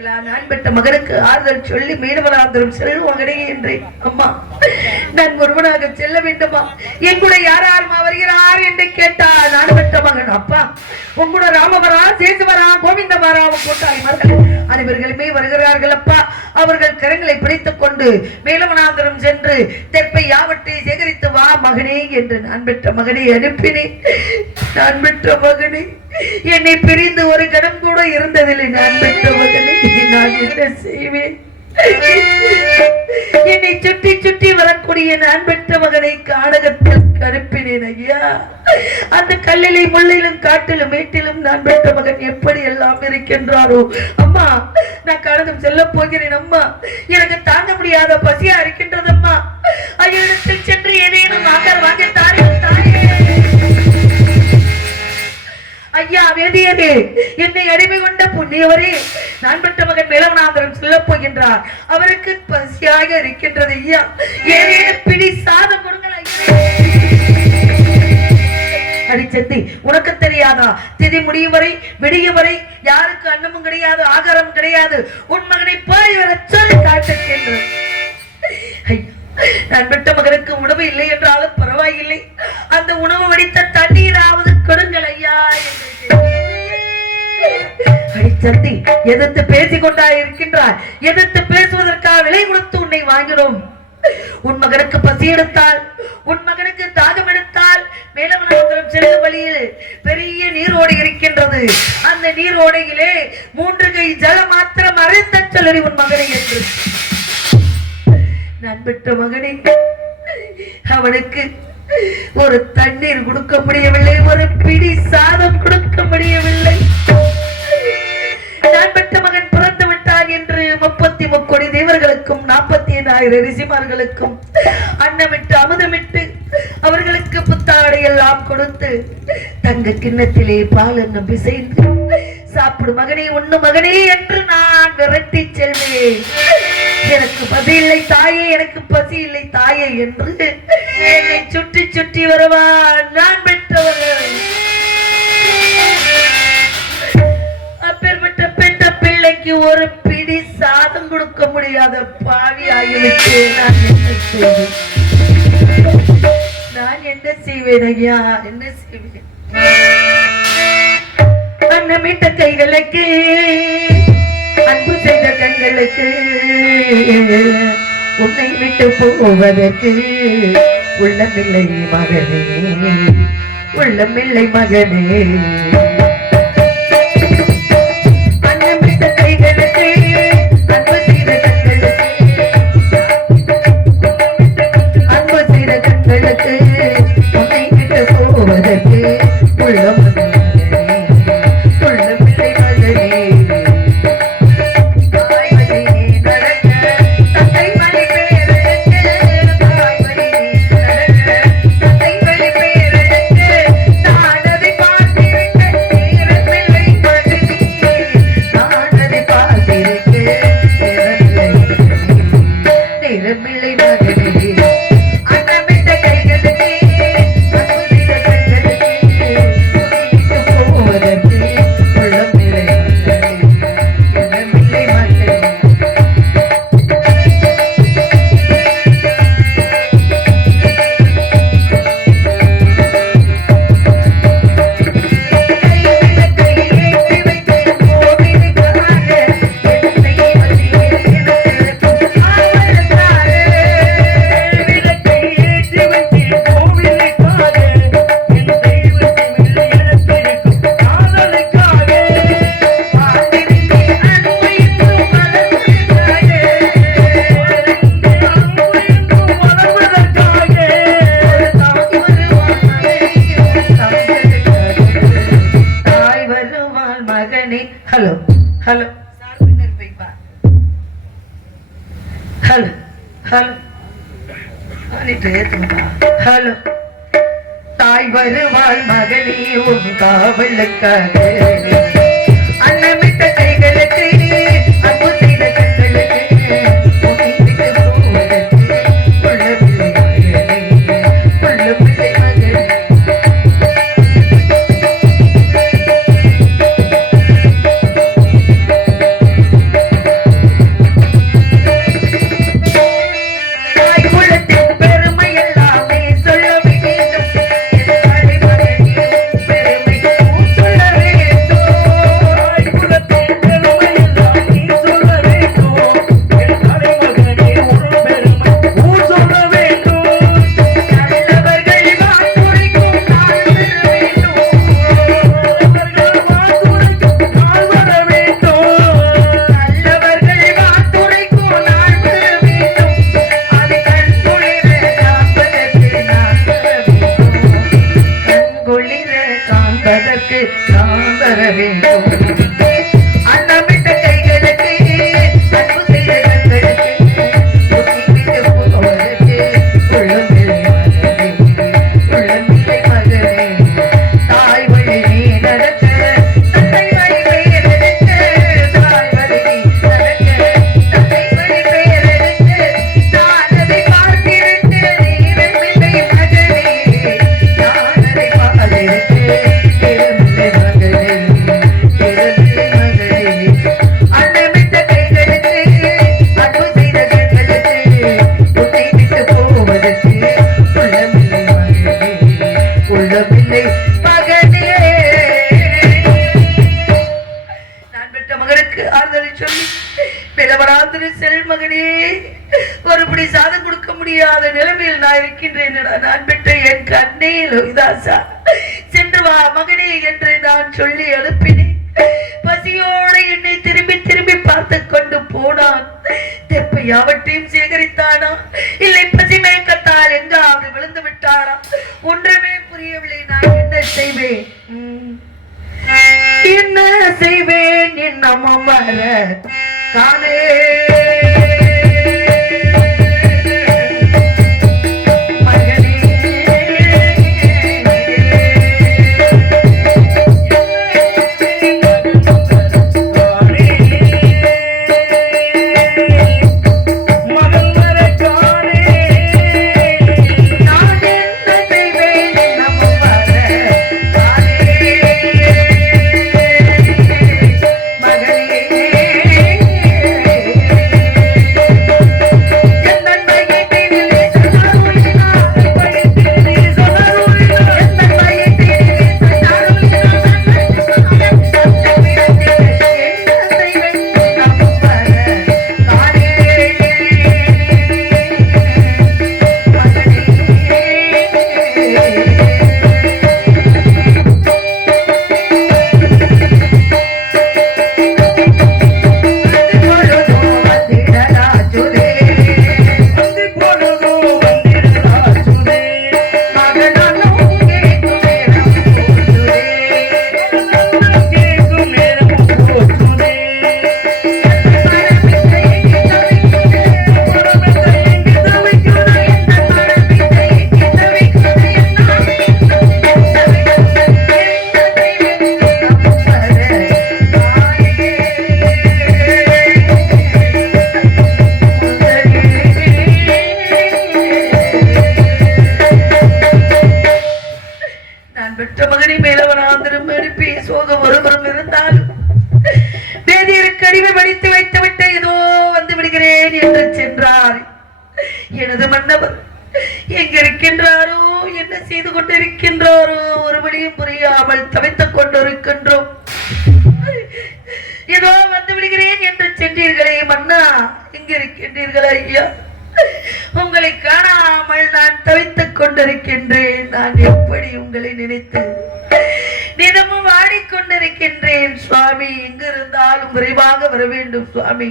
நான் பெற்ற மகனுக்கு ஆறுதல் சொல்லி மீனவராந்தரும் செல்வமகனே என்றேன். அம்மா, நான் ஒருவனாக செல்ல வேண்டுமா? என் கூட யார் யாருமா வருகிறார் என்று கேட்டார். நான் பெற்ற மகன். அப்பா, உங்களோட ராமவரா, சேசுவரா, கோவிந்தவரா, கூட்டாளிமார்கள் அனைவர்களுமே வருகிறார்கள். அப்பா, அவர்கள் கரங்களை பிடித்துக் கொண்டு மேலவனாந்தரம் சென்று தெற்பை யாவற்றை சேகரித்து வா மகனே என்று நான் பெற்ற மகனை அனுப்பினேன். நான் பெற்ற மகனே, என்னை பிரிந்து ஒரு கணம் கூட இருந்ததில்லை. நான் பெற்ற மகனை நான் என்ன செய்வேன்? என்னை சுற்றி சுற்றி வரக்கூடிய நான் பெற்ற மகனை கானகத்தில் அனுப்பினேன். ஐயா, அந்த கல்லிலை முள்ளிலும் காட்டிலும் மேட்டிலும் நான் பெற்ற மகன் எப்படி எல்லாம் இருக்கின்றாரோ. அம்மா, நான் கானகம் செல்ல போகிறேன். அம்மா, எனக்கு தாங்க முடியாத பசியா இருக்கின்றது. அம்மா, ஐயத்தில் சென்று ஏதேனும் ஆகார் வாங்கி தாருங்கள் தாயே. ஐயா வேதியரே, என்னை அடிமை கொண்ட புண்ணியவரே, நான் பெற்ற மகன் மேலவனாந்தரம் செல்ல போகின்றார். அவருக்கு பசியாக இருக்கின்றது. ஐயா, ஏதேனும் பிடி சாதம் கொடுங்கள். அடிச்சத்தி, உனக்கு தெரியாதா? திதி முடியும் வரை விடியும் வரை யாருக்கு அன்னமும் கிடையாது, ஆகாரம் கிடையாது. உன் மகனை போய் வர சொல்லி காட்டுகின்ற. நான் பெற்ற மகனுக்கு உணவு இல்லை என்றாலும் பரவாயில்லை, அந்த உணவு வடித்த தண்ணீராவது கொடுங்கள் ஐயா. சத்தி, எதிர்த்து பேசிக் கொண்டா இருக்கின்றார். எதிர்த்து பேசுவதற்காக விலை கொடுத்து உன்னை வாங்கினோம். உன் மகனுக்கு பசி எடுத்தால், உன் மகனுக்கு தாகம் எடுத்தால், மேலவனாந்தரம் செல்லும் வழியில் பெரிய நீரோடை இருக்கின்றது. அந்த நீரோடையிலே 3 கை ஜல மாத்திரம் அரைத்த சொல்லி உன் மகனை என்று. நான் பெற்ற மகனை, அவனுக்கு ஒரு தண்ணீர் கொடுக்க முடியவில்லை, ஒரு பிடி சாதம் கொடுக்க முடியவில்லை. நான் பெற்ற மகன் பிறந்து விட்டான் என்று 33 கோடி தேவர்களுக்கும் 45,000 ரிஷிமார்களுக்கும் அன்னமிட்டு அமுதமிட்டு அவர்களுக்கு புத்தாடை எல்லாம் கொடுத்து தங்க கிண்ணத்திலே பால் என்ன பிசைந்து சாப்பிடும் மகனே, உண்ணு மகனே என்று நான் விரட்டி செல்வேன். எனக்கு பசி இல்லை தாயே, எனக்கு பசி இல்லை தாயே என்று என்னை சுற்றி சுற்றி வருவான் நான் பெற்றவர்கள். அப்பேற்பட்ட பெற்ற பிள்ளைக்கு ஒரு பிடி சாதம் கொடுக்க முடியாத பாவி ஆகிவிட்டு நான் என்ன செய்வேன் ஐயா, என்ன செய்வேன்? அன்னமிட்ட கைகளுக்கு, அன்பு செய்த கண்களுக்கு, உன்னை விட்டு போவதற்கு உள்ளமில்லை மகனே, உள்ளமில்லை மகனே. Hello hello hello hello hello. தாய் வருவாள் மகனே உன் காவலுக்காக, அன்னமிட்ட கைகளுக்கு, அன்பு செய்த கண்களுக்கு, ஆறுதல் சொல்லி பிளவராத்திரி செல் மகனே ஒருபடி சாதம் கொடுக்க முடியாத நிலைமையில் நான் இருக்கின்றேன். நான் பெற்ற என் கண்ணே லோகிதாசா சென்று வா மகனே என்று நான் சொல்லி அனுப்பினேன். பசியோடு என்னை திரும்பி திரும்பி பார்த்து கொண்டு போனான். தெப்பை யாவற்றையும் சேகரித்தானா இல்லை பசி மயக்கத்தால் எங்காவது விழுந்து விட்டாரா ஒன்றுமே புரியவில்லை. நான் என்ன செய்வேன் என்ன செய்வேன் இன்னும் வர காணே எனது மன்னவர் எங்க இருக்கின்றாரோ என்ன செய்து கொண்டிருக்கின்றாரோ ஒரு வழியும் புரியாமல் தவித்துக் கொண்டிருக்கின்றோம். ஏதோ வந்து விடுகிறேன் என்று சென்றீர்களே மன்னா, இங்க இருக்கின்றீர்கள் ஐயா. உங்களை காணாமல் நான் தவித்துக் கொண்டிருக்கின்றேன். நான் எப்படி உங்களை நினைத்து தினமும் ஆடிக்கொண்டிருக்கின்றேன். சுவாமி எங்கு இருந்தாலும் விரைவாக வர வேண்டும் சுவாமி.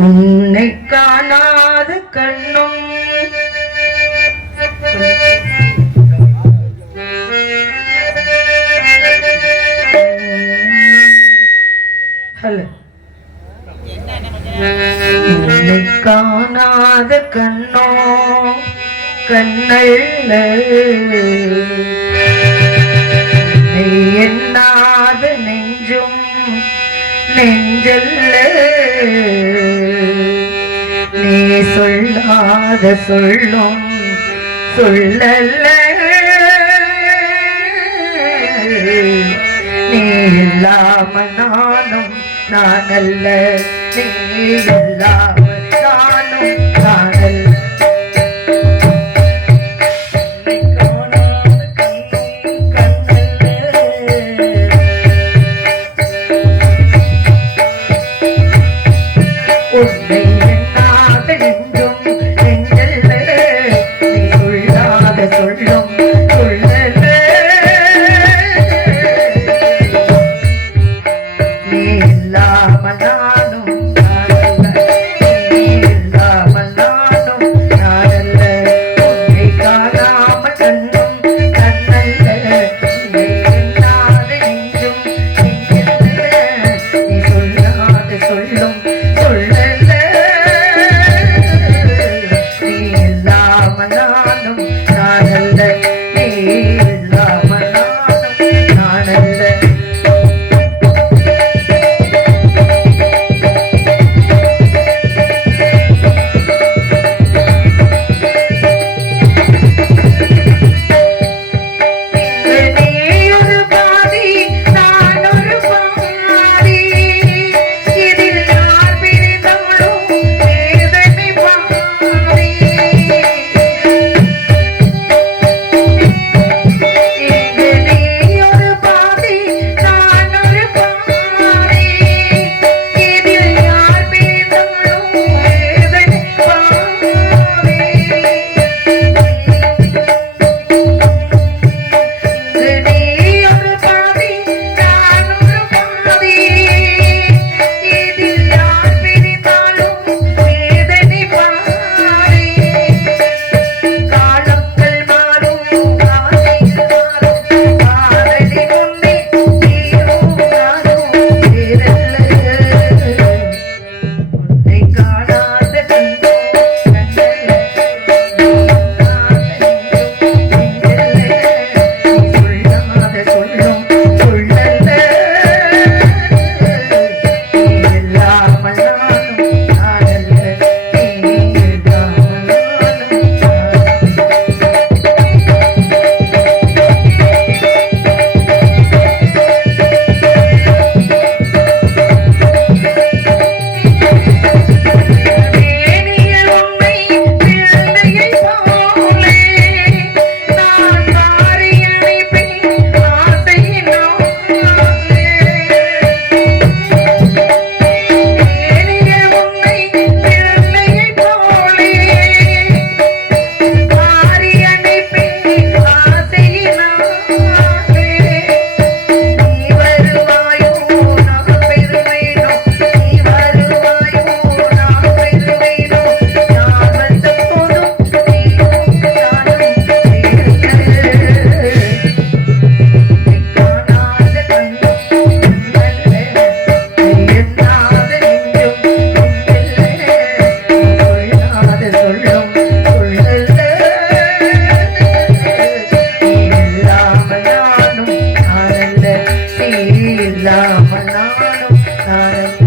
உன்னை காணாத கண்ணும் உன்னை காணாத கண்ணோ கண்ணல்ல, உன்னை எண்ணாத நெஞ்சும் நெஞ்சல்ல, நீ சொல்லாத சொல்லும் சொல்லல்ல, நீ இல்லாம நானும் நானல்ல, நீ இல்லாம நானும் நானல்ல. உன்னை எண்ணாத நெஞ்சும் நெஞ்சல்ல, நீ சொல்லாத சொல்லும் சொல்லல்ல, நீ இல்லாம நானும் நானல்ல, நீ இல்லாமல் நானும் நானல்ல.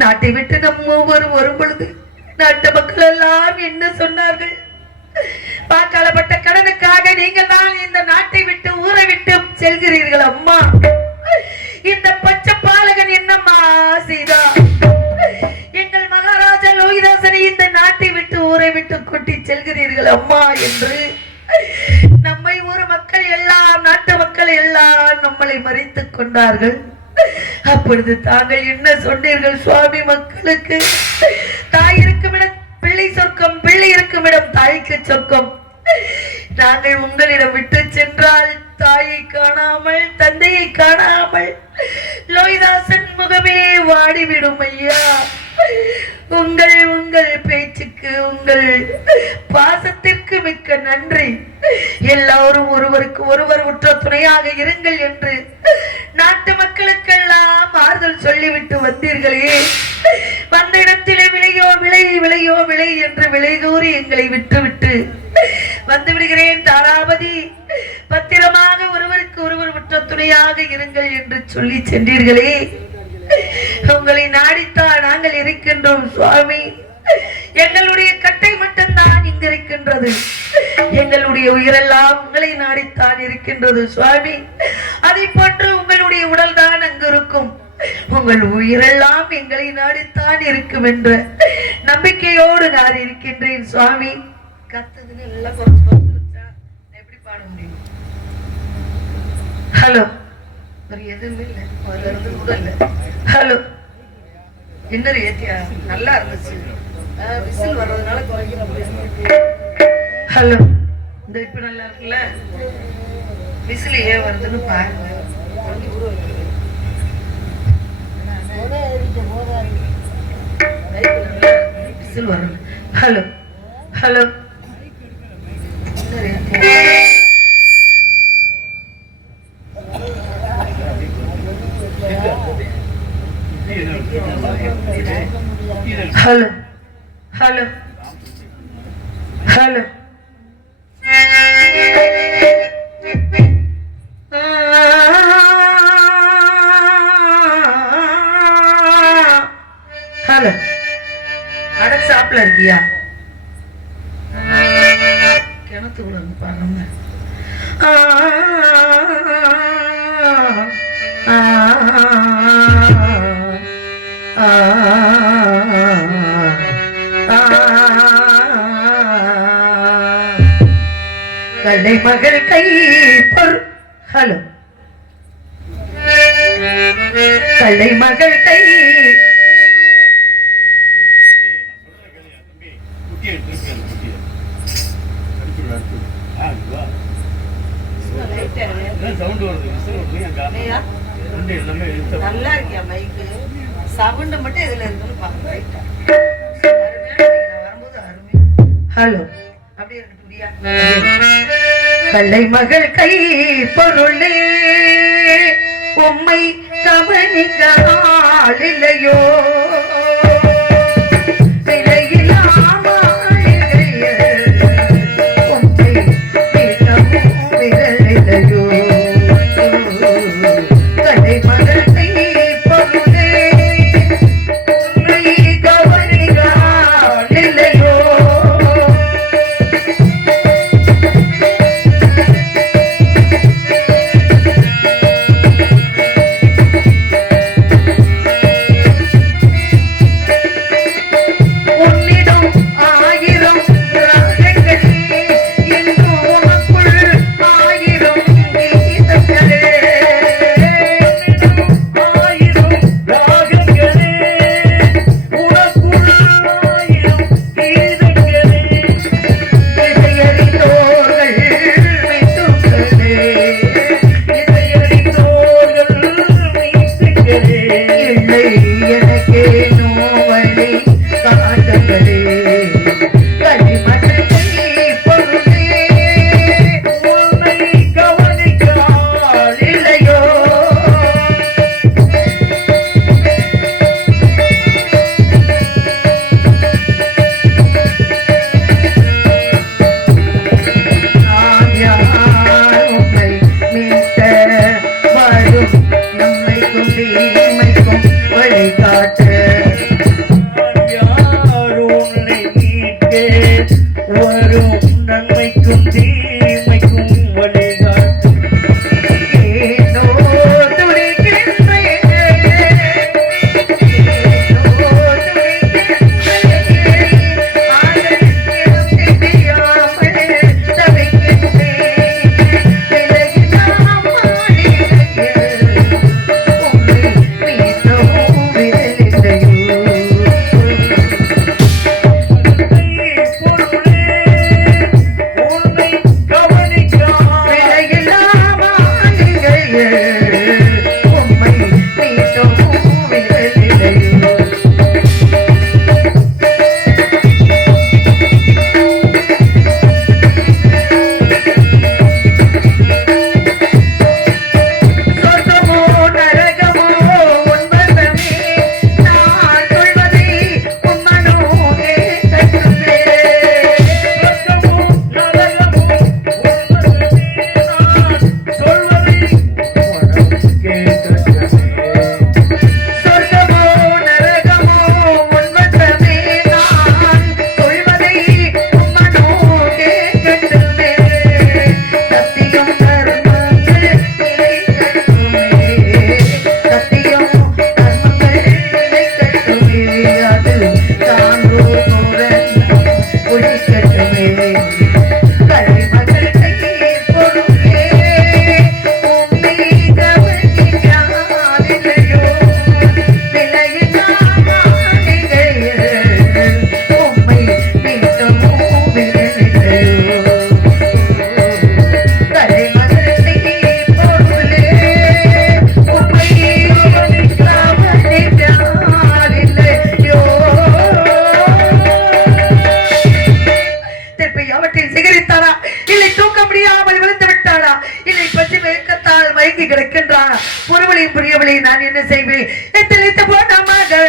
நாட்டை விட்டு நம்ம ஒவ்வொரு வரும் பொழுது நாட்டு மக்கள் எல்லாம் என்ன சொன்னார்கள்? வாக்காளப்பட்ட கடனுக்காக நீங்கள் தான் இந்த நாட்டை விட்டு ஊரை விட்டு செல்கிறீர்கள் அம்மா. இந்த பச்சை பாலகன் என்னம்மா சீதா, எங்கள் மகாராஜா லோகிதாசனை இந்த நாட்டை விட்டு ஊரை விட்டு கொட்டி செல்கிறீர்கள் அம்மா என்று நம்மை ஊர் மக்கள் எல்லாம் நாட்டு மக்கள் எல்லாம் நம்மளை மறைத்துக் கொண்டார்கள். அப்பொழுது தாங்கள் என்ன சொன்னீர்கள் சுவாமி? மக்களுக்கு தாய் இருக்கும் இடம் பிள்ளை சொர்க்கம், பிள்ளை இருக்கும் இடம் தாய்க்கு சொர்க்கம். நாங்கள் உங்களிடம் விட்டு சென்றால் தாயை காணாமல் தந்தையை காணாமல் லோகிதாசன் முகமே வாடிவிடும் ஐயா. உங்கள் உங்கள் பேச்சுக்கு உங்கள் பாசத்திற்கு மிக்க நன்றி. எல்லாரும் ஒருவருக்கு ஒருவர் உற்ற துணையாக இருங்கள் என்று நாட்டு மக்களுக்கெல்லாம் ஆறுதல் சொல்லிவிட்டு வந்தீர்களே. வந்த இடத்திலே விலையோ விலை விலையோ விலை என்று விலை கூறி எங்களை விட்டுவிட்டு வந்து விடுகிறேன் தாராபதி, பத்திரமாக ஒருவருக்கு ஒருவர் உற்ற துணையாக இருங்கள் என்று சொல்லி சென்றீர்களே. உங்களை நாடித்தான் நாங்கள் இருக்கின்றோம் சுவாமி. எங்களுடைய கட்டை மட்டும்தான் இங்கு இருக்கின்றது, எங்களுடைய உயிரெல்லாம் உங்களை நாடித்தான் இருக்கின்றது சுவாமி. அதை போன்று உங்களுடைய உடல் தான் அங்கு இருக்கும், உங்கள் உயிரெல்லாம் எங்களை நாடித்தான் இருக்கும் என்ற நம்பிக்கையோடு நான் இருக்கின்றேன் சுவாமி. கத்துதுன்னு எல்லாம் எப்படி பாட முடியும்? ஹலோ, ஒரு எதுவுமே இல்லை, கூட இல்லை. ஹலோ, என்ன ஏத்தியா? நல்லா இருந்துச்சு, விசில் வர்றதுனால குறைக்க முடியாது. ஹலோ, இந்த இப்ப நல்லா இருக்குல்ல, விசில் ஏன் வருதுன்னு பாருங்க. விசில் வர்றது. Hello hello, hello hello hello, hello, அட சாப்பிட இருக்கியா? கிணத்துக்குள்ள இருந்து பாருங்க. கலை மகள் கை பொரு. ஹலோ, கலை மகள் கை நல்லா இருக்கியா? மைக்கு சவுண்ட் மட்டும் இதுல இருக்குன்னு பாருங்க. ஹலோ, அப்படியே கலை மகள் கை பொருளே உம்மை கவனிக்கால் இல்லையோ? விலையில்லாமல் உம்மை விடவும் விரலில் நான் என்ன செய்வேன்? எத்தனைத்த போன மகள்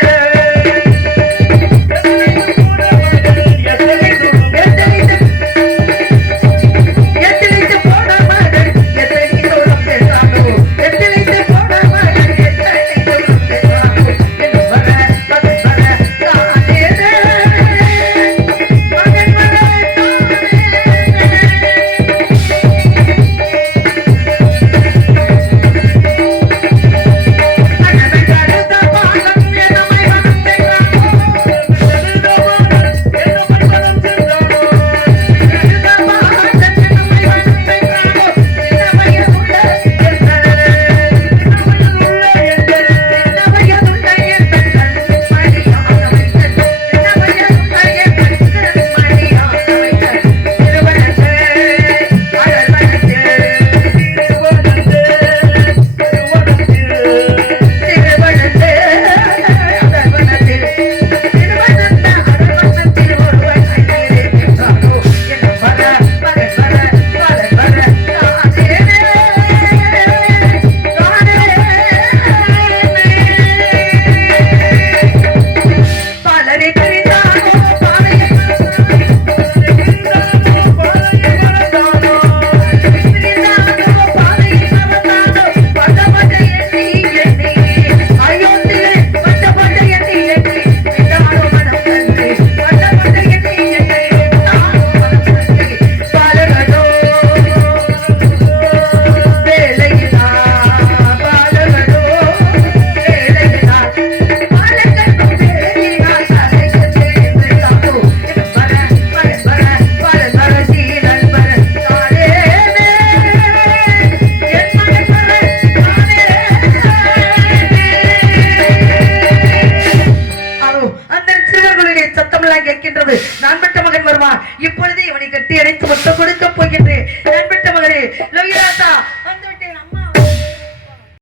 போது நான் பெற்ற மகன் வருவான். இப்பொழுதே இவனை கட்டி அணைத்து முத்தம் கொடுக்க போகின்றேன். நான் பெற்ற மகனே லோகிராசா